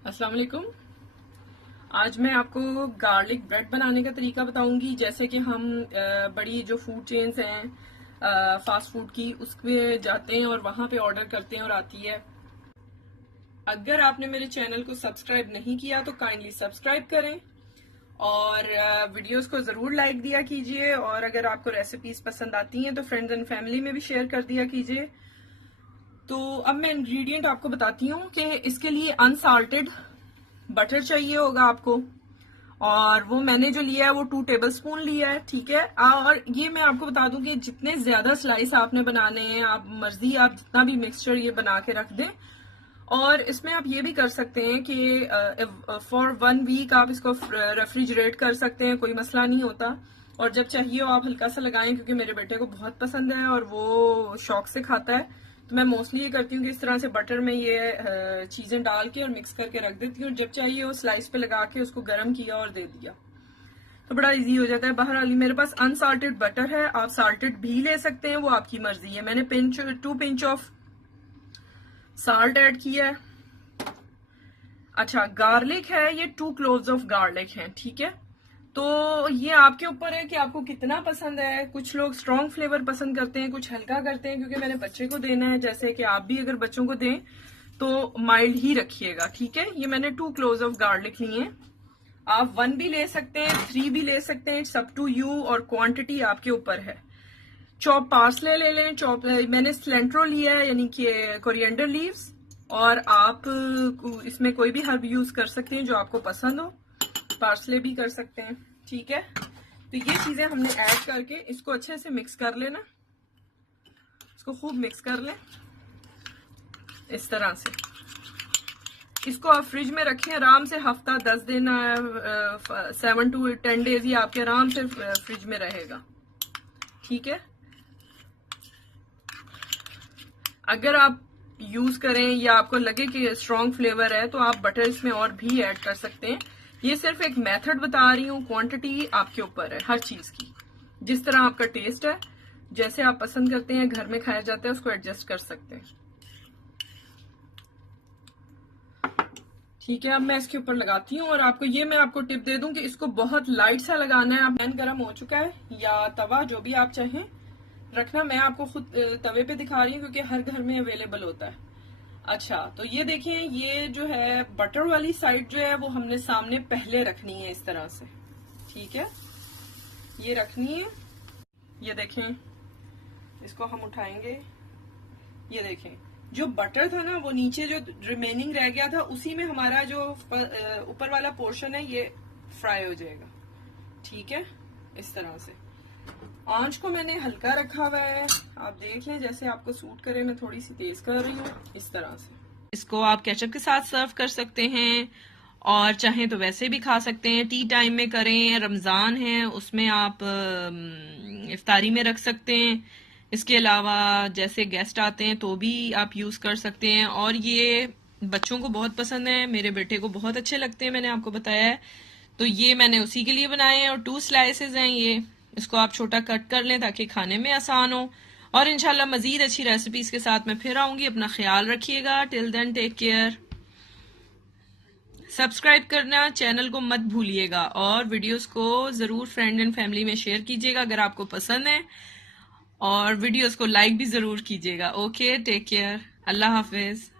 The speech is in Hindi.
अस्सलाम वालेकुम। आज मैं आपको गार्लिक ब्रेड बनाने का तरीका बताऊंगी। जैसे कि हम बड़ी जो फूड चेन्स हैं फास्ट फूड की, उस पे जाते हैं और वहां पे ऑर्डर करते हैं और आती है। अगर आपने मेरे चैनल को सब्सक्राइब नहीं किया तो काइंडली सब्सक्राइब करें और वीडियोस को ज़रूर लाइक दिया कीजिए। और अगर आपको रेसिपीज पसंद आती हैं तो फ्रेंड्स एंड फैमिली में भी शेयर कर दिया कीजिए। तो अब मैं इंग्रेडिएंट आपको बताती हूँ कि इसके लिए अनसाल्टेड बटर चाहिए होगा आपको, और वो मैंने जो लिया है वो 2 टेबलस्पून लिया है। ठीक है। और ये मैं आपको बता दूं कि जितने ज्यादा स्लाइस आपने बनाने हैं, आप मर्जी आप जितना भी मिक्सचर ये बना के रख दें। और इसमें आप ये भी कर सकते हैं कि फॉर 1 वीक आप इसको रेफ्रिजरेट कर सकते हैं, कोई मसला नहीं होता। और जब चाहिए हो आप हल्का सा लगाएं, क्योंकि मेरे बेटे को बहुत पसंद है और वो शौक से खाता है। तो मैं मोस्टली ये करती हूँ कि इस तरह से बटर में ये चीजें डाल के और मिक्स करके रख देती हूँ। जब चाहिए हो स्लाइस पे लगा के उसको गर्म किया और दे दिया, तो बड़ा इजी हो जाता है। बहरहाल मेरे पास अनसाल्टेड बटर है, आप साल्टेड भी ले सकते हैं, वो आपकी मर्जी है। मैंने 2 पिंच ऑफ साल्ट ऐड किया है। अच्छा, गार्लिक है, ये 2 क्लोव्स ऑफ गार्लिक है। ठीक है। तो ये आपके ऊपर है कि आपको कितना पसंद है। कुछ लोग स्ट्रॉन्ग फ्लेवर पसंद करते हैं, कुछ हल्का करते हैं, क्योंकि मैंने बच्चे को देना है। जैसे कि आप भी अगर बच्चों को दें तो माइल्ड ही रखिएगा। ठीक है। ये मैंने 2 क्लोव्स ऑफ गार्लिक लिए हैं। आप 1 भी ले सकते हैं, 3 भी ले सकते हैं, सब टू यू, और क्वांटिटी आपके ऊपर है। चॉप पार्सले ले लें। चॉप मैंने सिलेंट्रो लिया है, यानी कि कोरिएंडर लीव्स। और आप इसमें कोई भी हर्ब यूज कर सकते हैं जो आपको पसंद हो, पार्सले भी कर सकते हैं। ठीक है। तो ये चीजें हमने ऐड करके इसको अच्छे से मिक्स कर लेना। इसको खूब मिक्स कर लें इस तरह से। इसको आप फ्रिज में रखें आराम से, हफ्ता 10 दिन 7 to 10 डेज ये आपके आराम से फ्रिज में रहेगा। ठीक है। अगर आप यूज करें या आपको लगे कि स्ट्रॉन्ग फ्लेवर है तो आप बटर इसमें और भी ऐड कर सकते हैं। ये सिर्फ एक मेथड बता रही हूँ, क्वांटिटी आपके ऊपर है हर चीज की। जिस तरह आपका टेस्ट है, जैसे आप पसंद करते हैं, घर में खाया जाता है, उसको एडजस्ट कर सकते हैं। ठीक है। अब मैं इसके ऊपर लगाती हूँ। और आपको ये मैं आपको टिप दे दूं कि इसको बहुत लाइट सा लगाना है। पैन गर्म हो चुका है, या तवा जो भी आप चाहें रखना। मैं आपको खुद तवे पे दिखा रही हूँ क्योंकि हर घर में अवेलेबल होता है। अच्छा, तो ये देखें, ये जो है बटर वाली साइड जो है वो हमने सामने पहले रखनी है इस तरह से। ठीक है। ये रखनी है। ये देखें, इसको हम उठाएंगे। ये देखें, जो बटर था ना वो नीचे जो रिमेनिंग रह गया था, उसी में हमारा जो ऊपर वाला पोर्शन है ये फ्राई हो जाएगा। ठीक है। इस तरह से आंच को मैंने हल्का रखा हुआ है। आप देख लें जैसे आपको सूट करे। मैं थोड़ी सी तेज कर रही हूँ इस तरह से। इसको आप केचप के साथ सर्व कर सकते हैं, और चाहें तो वैसे भी खा सकते हैं। टी टाइम में करें, रमजान है उसमें आप इफ्तारी में रख सकते हैं। इसके अलावा जैसे गेस्ट आते हैं तो भी आप यूज कर सकते हैं। और ये बच्चों को बहुत पसंद है, मेरे बेटे को बहुत अच्छे लगते हैं, मैंने आपको बताया है। तो ये मैंने उसी के लिए बनाए हैं। और 2 स्लाइसेस हैं ये। इसको आप छोटा कट कर लें ताकि खाने में आसान हो। और इंशाल्लाह मजीद अच्छी रेसिपीज के साथ मैं फिर आऊंगी। अपना ख्याल रखिएगा। Till then take care. Subscribe करना चैनल को मत भूलिएगा, और वीडियोस को जरूर फ्रेंड एंड फैमिली में शेयर कीजिएगा अगर आपको पसंद है। और वीडियोस को लाइक भी जरूर कीजिएगा। Okay, take care. अल्लाह हाफिज।